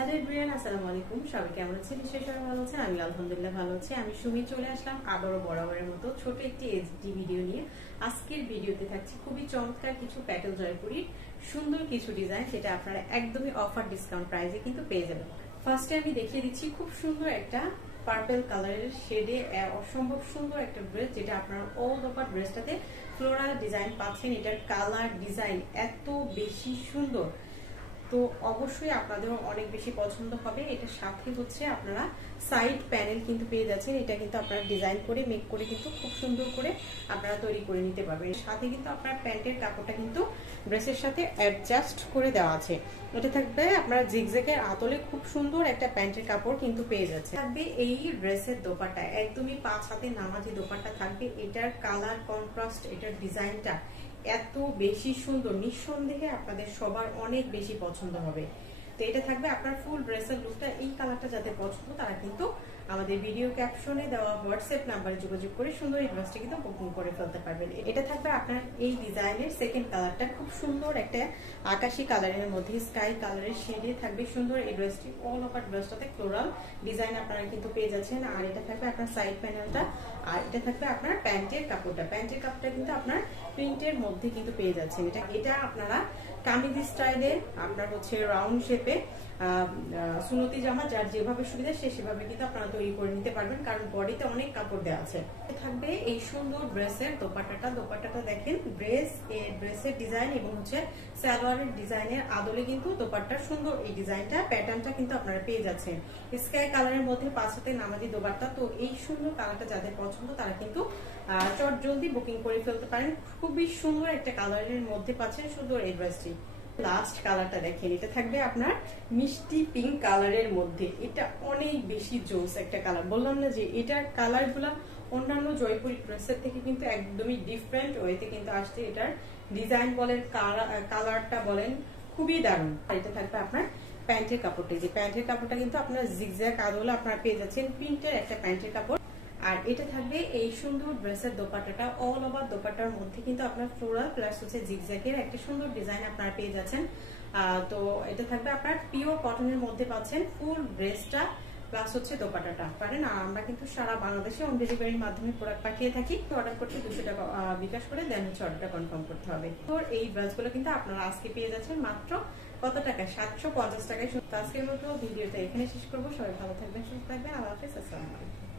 Hello everyone, আসসালামু আলাইকুম। সবাই কেমন আছেন? নিশ্চয়ই সবাই ভালো আছেন। আমি আলহামদুলিল্লাহ ভালো আছি। আমি সুমি চলে আসলাম আবারও বরাবরের মতো ছোট একটি এইচডি ভিডিও নিয়ে। আজকের ভিডিওতে থাকছে খুবই চমৎকার কিছু প্যাটেল জয়পুরির সুন্দর কিছু ডিজাইন, যেটা আপনারা একদমই অফার ডিসকাউন্ট প্রাইসে কিন্তু পেয়ে যাবেন। ফার্স্টে আমি দেখিয়ে দিচ্ছি খুব সুন্দর একটা পার্পল কালারের শেডে অসম্ভব সুন্দর একটা ড্রেস, যেটা আপনার অল ওভার ড্রেসটাতে ফ্লোরাল ডিজাইন পাচ্ছেন। এটার কালার ডিজাইন এত বেশি সুন্দর, তো অবশ্যই আপনাদের অনেক বেশি পছন্দ হবে। এটার সাথে হচ্ছে আপনারা সাইড প্যানেল কিন্তু পেয়ে যাচ্ছেন। এটা কিন্তু আপনারা ডিজাইন করে মেক করে কিন্তু খুব সুন্দর করে আপনারা তৈরি করে নিতে পারবেন। এর সাথে কিন্তু আপনার প্যান্টের কাপড়টা কিন্তু ড্রেসের সাথে অ্যাডজাস্ট করে দেওয়া আছে। এটা থাকবে আপনারা জিগজ্যাগের আতলে খুব সুন্দর একটা প্যান্টের কাপড় কিন্তু পেয়ে যাচ্ছে। থাকবে এই ড্রেসের দোপাট্টা একদমই 5 হাতে নামাজি দোপাট্টা থাকবে। এটার কালার কন্ট্রাস্ট, এটার ডিজাইনটা এত বেশি সুন্দর, নিঃসন্দেহে আপনাদের সবার অনেক বেশি পছন্দ হবে। তো এটা থাকবে আপনার ফুল ড্রেসের লুকটা। এই কালারটা যাদের পছন্দ তারা কিন্তু আমাদের ভিডিও ক্যাপশনে দেওয়া হোয়াটসঅ্যাপ নাম্বারে যোগাযোগ করে সুন্দর এই ড্রেসটা কিন্তু বুকিং করে ফেলতে পারবেন। এটা থাকবে আপনার এই ডিজাইনের সেকেন্ড কালারটা, খুব সুন্দর একটা আকাশি কালারের মধ্যে স্কাই কালারের শেডে থাকবে সুন্দর এই ড্রেসটি। অল ওভার ড্রেসটাতে ফ্লোরাল ডিজাইন আপনারা কিন্তু পেয়ে যাচ্ছেন। আর এটা থাকবে আপনার সাইড প্যানেলটা, আর এটা থাকবে আপনার প্যান্টের কাপড়টা। প্যান্টের কাপড়টা কিন্তু আপনার প্রিন্টের মধ্যে কিন্তু পেয়ে যাচ্ছেন। এটা আপনারা কামিজ স্টাইলের আপনার হচ্ছে রাউন্ড শেপে সুনতি জামা যার যেভাবে সুবিধা সে সেভাবে কিন্তু আপনারা তৈরি করে নিতে পারবেন, কারণ বডিতে অনেক কাপড় দেওয়া আছে। থাকবে এই সুন্দর ড্রেসের দোপাট্টাটা দেখেন, ড্রেসের ডিজাইন এবং হচ্ছে সালোয়ারের ডিজাইনের আদলে কিন্তু দোপাট্টার সুন্দর এই ডিজাইনটা প্যাটার্নটা কিন্তু আপনারা পেয়ে যাচ্ছেন। স্কাই কালারের মধ্যে 5 হাতে নামাজি দোপাট্টা। তো এই সুন্দর কালারটা যাদের পছন্দ তারা কিন্তু চট জলদি বুকিং করে ফেলতে পারেন। খুবই সুন্দর একটা কালারের মধ্যে পাচ্ছেন সুন্দর এই ড্রেসটি। লাস্ট কালারটা দেখেন, এটা থাকবে আপনার মিষ্টি পিঙ্ক কালারের মধ্যে। এটা অনেক বেশি জোস একটা কালার। বললাম না যে এটার কালারগুলা অন্যান্য জয়পুরি ড্রেসের থেকে কিন্তু একদমই ডিফারেন্ট ওয়েতে কিন্তু আসছে। এটার ডিজাইন বলেন, কালারটা বলেন, খুবই দারুণ। এটা থাকবে আপনার প্যান্টের কাপড়টা। যে প্যান্টের কাপড়টা কিন্তু আপনার জিগজ্যাগ আদলে আপনারা পেয়ে যাচ্ছেন, প্রিন্টের একটা প্যান্টের কাপড়। আর এটা থাকবে এই সুন্দর ড্রেসের দোপাট্টাটা। অল ওভার দোপাট্টার মধ্যে কিন্তু আপনার ফ্লোরাল প্লাস হচ্ছে জিগজ্যাগের একটা সুন্দর ডিজাইন আপনারা পেয়ে যাচ্ছেন। তো এটা থাকবে আপনার পিওর কটনের মধ্যে পাচ্ছেন ফুল ড্রেসটা প্লাস হচ্ছে দোপাট্টাটা পারেন। আর আমরা কিন্তু সারা বাংলাদেশে হোম ডেলিভারির মাধ্যমে প্রোডাক্ট পাঠিয়ে থাকি। অর্ডার করতে 200 টাকা বিকাশ করে দেন হচ্ছে অর্ডারটা কনফার্ম করতে হবে। তো এই ড্রেসগুলো কিন্তু আপনারা আজকে পেয়ে যাচ্ছেন মাত্র কত টাকা? 750 টাকায়। আজকের মতো ভিডিওটা এখানে শেষ করবো। সবাই ভালো থাকবেন, সুস্থ থাকবেন। আল্লাহ হাফেজ, আসসালামু আলাইকুম।